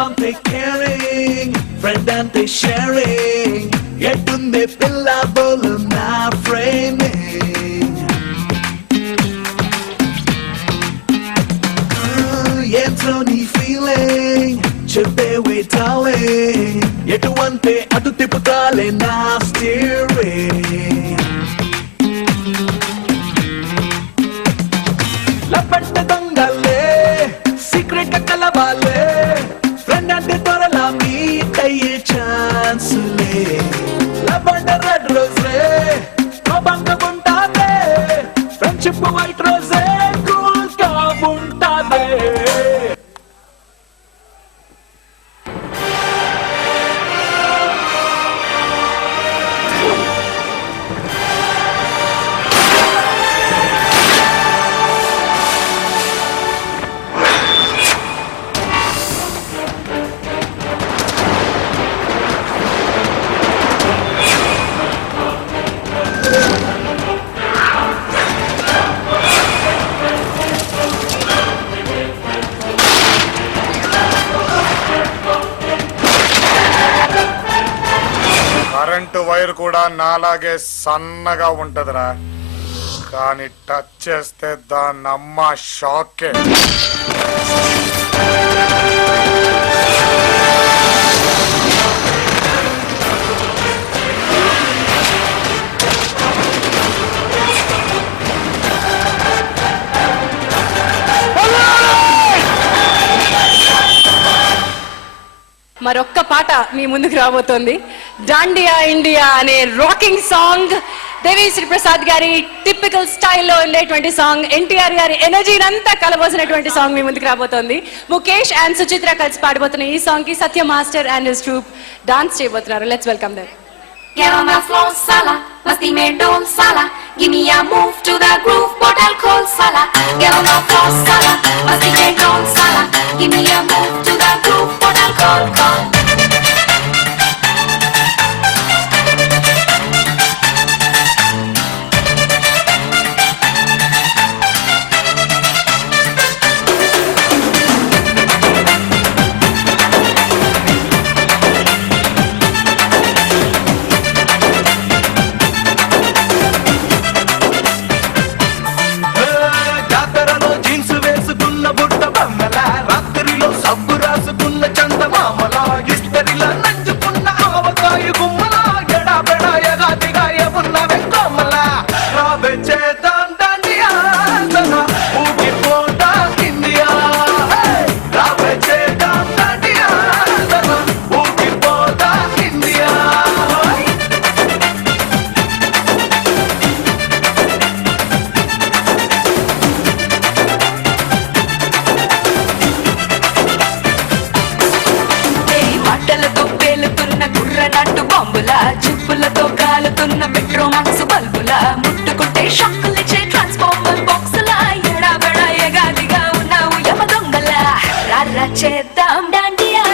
అంతే caring friend అంతే sharing ఎట్టుంది పిల్ల బోలు నా ఫ్రేమింగ్ ఏంట్రో నీ ఫీలింగ్ చెప్పేవే డార్లింగ్ ఎటువంటి అటు తిప్పుతాలే నా స్టీరింగ్ లపట్ట దొంగలే సీక్రెట్ కలవాలే ఫ్రెండ్ అంటే త్వరలా మీట్ అయ్యే ఛాన్సులే లపట్ట రెడ్ రోజే కోపంగా ఉంటాదే ఫ్రెండ్షిప్ వైట్ రోజే కూల్ గా ఉంటాదే కరెంటు వైర్ కూడా నాలాగే సన్నగా ఉంటదిరా, కానీ టచ్ చేస్తే దాని అమ్మ షాకే. మరొక్క పాట మీ ముందుకు రాబోతోంది. డాండియా ఇండియా అనే రాకింగ్ సాంగ్, దేవిశ్రీ ప్రసాద్ గారి టిపికల్ స్టైల్లో ఉండేటువంటి సాంగ్, ఎన్టీఆర్ గారి ఎనర్జీని అంతా కలబోసినటువంటి సాంగ్ మీ ముందుకు రాబోతోంది. ముఖేష్ అండ్ సుచిత్ర కలిసి పాడబోతున్న ఈ సాంగ్ కి Satya master and his troupe dance చేయబోతున్నారు. Let's welcome them. Get on the floor, sala, masti mein dol, sala. Give me a move to the groove, bottle cold, sala. Get on the floor, sala, masti mein dol, sala. Give me a move to the groove, bottle cold, cold. చూపులతో కాలుతున్న metro max బల్బులా ముట్టుకుంటే షాకులిచ్చే transformer బాక్సులా ఎడాబెడా ఎగాదిగా ఉన్నావు యమ దొంగలా రారా చేద్దాం dandiya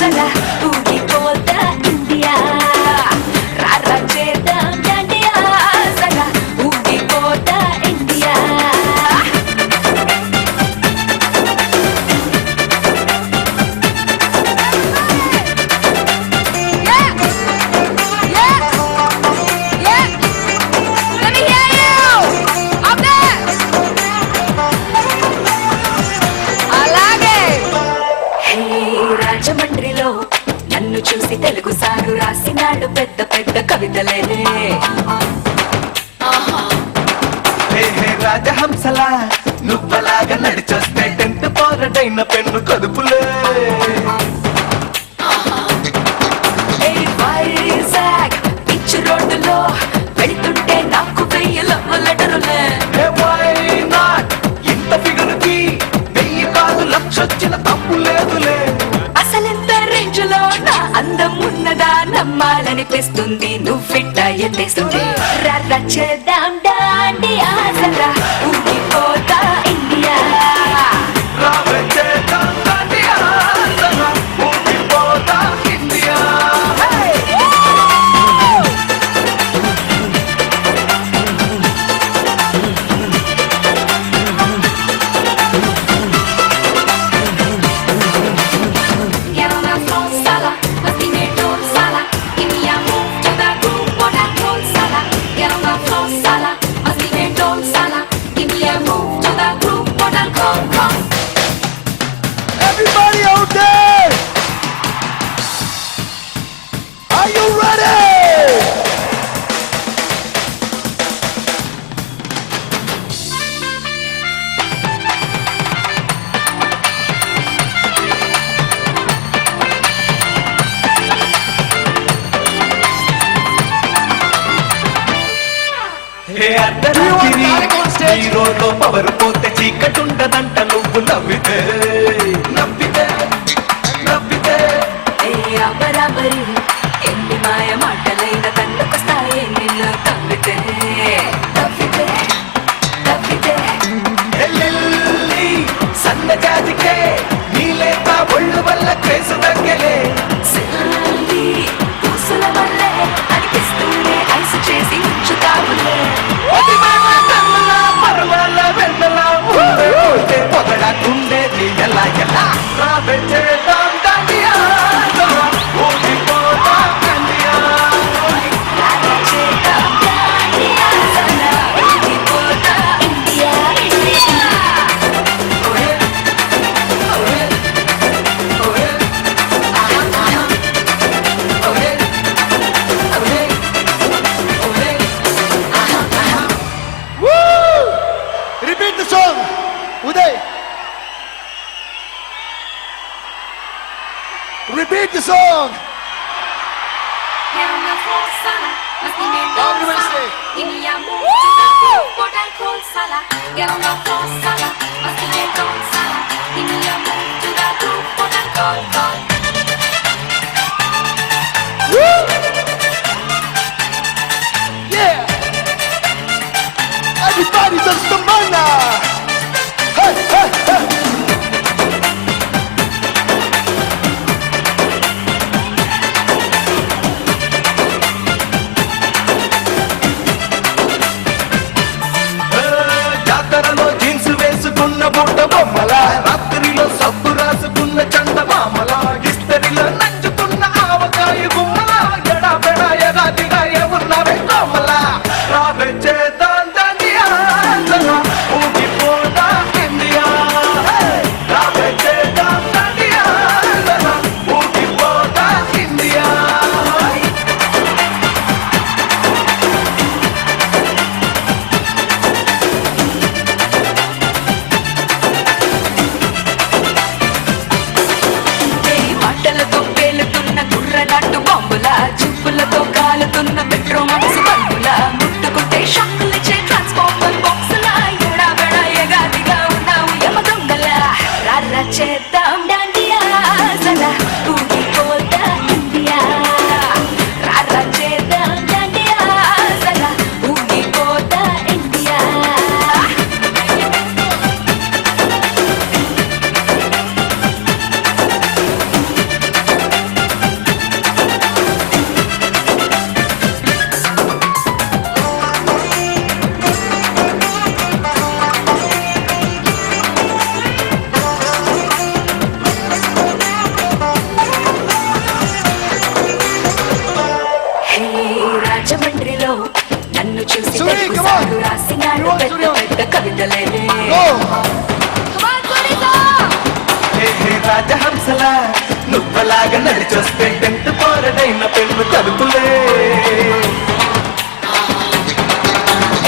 Salaar ఊగిపోతా India రారా చేద్దాం dandiya Salaar ఊగిపోతా India రాజమండ్రిలో నన్ను చూసి తెలుగు సారు రాసినాడు పెద్ద పెద్ద కవితలేనే రాజహంసలా నువ్వలాగా నడిచొస్తే టెంట్ పోరడైన పెన్ను కదుపులే వైజాగ్ పిచ్ రోడ్డులో వెళుతుంటే నాకు 1000 లవ్ లెటరులే ఇంత ఫిగర్కి 1000 కాదు లక్షొచ్చిన తప్పు లేదులే అసలెంత రేంజ్ లో నా అందం ఉన్నదా నమ్మాలనిపిస్తుంది నువ్విట్ట ఎత్తేస్తుంది రర్ర చేద్దాం డాండియా సరా ఊగిపోతా ఇండియా హే అర్ధరాత్రి హీరోతో పవర్ పోతే చీకటుండదంట నువ్వు నవ్వితే నవ్వితే నవ్వితే బరాబరి ఎన్ని మాయ మాటలైన తండ్రికొస్తాయి నిన్ను తవ్వితే తవ్వితే తవ్వితే ఎల్లెల్లి సన్నజాజికే నీలేత ఒళ్ళు వల్ల కేసు తగ్గలే సిల్లి పూసుల వల్లే అనిపిస్తూనే ఐసు చేసి ఉంచుతావులే పర్వాల వెన్నలా ఉండే ఉంటే పొగడకుండేది ఎలా ఎలా రాబే చేద్దాం దండియా ఓడిపోతా కండియా రాగా చేద్దాం దాండియా సనా ఊగిపోతా ఇండియా ఇండియా ఓయే ఓయే ఓయే ఓయే ఓయే ఓయే Repeat the song, Uday. Repeat the song. Get on the floor, Sala. Must be made Down of the Sala. mistake. Give me a move to the groove, what I call Sala. Get on the floor, Sala. Must be made of Sala. Give me a move to the groove, what I call. Yeah. Everybody does the mana. Hey, hey, hey. జాతరలో jeans వేసుకున్న బుట్ట బొమ్మల రాత్రిలో సబ్బు రాసుకున్న చంద మామల ఇస్తరిలో నంచుకున్న ఆవకాయ గుమ్మల ఎడా పెడ ఎగాదిగా ఎవరున్నావే కోమల రావే చేద్దాం దండియా ఊగిపోతా ఇండియా రావే చేద్దాం దండియా ఊగిపోతా ఇండియా మాటలతో పేలుతున్న గుర్రనాటు బాంబుల చూపులతో కాలుతున్న మెట్రో మనసు బంబుల ముట్టుకుంటే షాకులిచ్చే ట్రాన్స్ఫార్మర్ బాక్సుల ఎడాబెడ ఎగాదిగా ఉన్నావు యమ దొంగల రారా చేద్దాం డాండియా సలా ఊగిపోతా ఇండియా రారా చేద్దాం డాండియా సలా ఊగిపోతా ఇండియా హే రాజమండ్రిలో నన్ను చూసి Suri, Telugu come on. Sir రాసినాడు You want పెద్ద Suri? పెద్ద కవితలే Go. హే రాజహంసల నువ్వలాగా నడిచొస్తే టెంట్ పోరడైన పెన్ను తలుపులే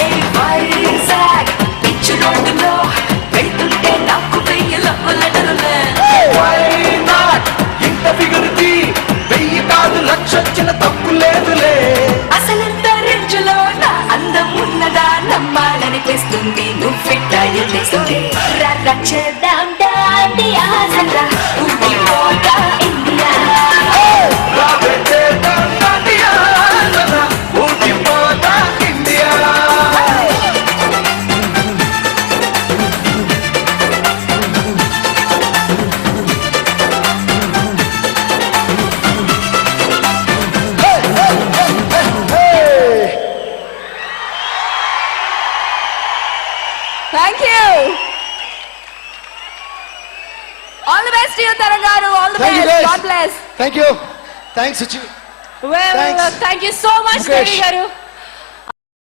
ఏ వైజాగ్ పిచ్చు రోడ్డులో వెళ్తుంటే నాకు వెయ్యి లవ్వులెటరులే Why not? ఇంత ఫిగర్కి 1000 కాదు లక్షొచ్చిన తప్పు లేదులే అసలంత రేంజులో నా అందం ఉన్నదా నమ్మాలనిపిస్తుంది నువ్వు ఫిట్ అయ్యేస్తుంది రర్ర చేద్దాం డాండియా సలా ఊగిపోతా ఇండియా రావే చేద్దాం దండియా, ఊగిపోతా India thank you all the best you తరంగారు ఆల్ ది Thank you, బెస్ట్ guys. God bless Thank you. Thanks, Suchi. Well Thanks. Thank you so much Mukesh. Ravi గారు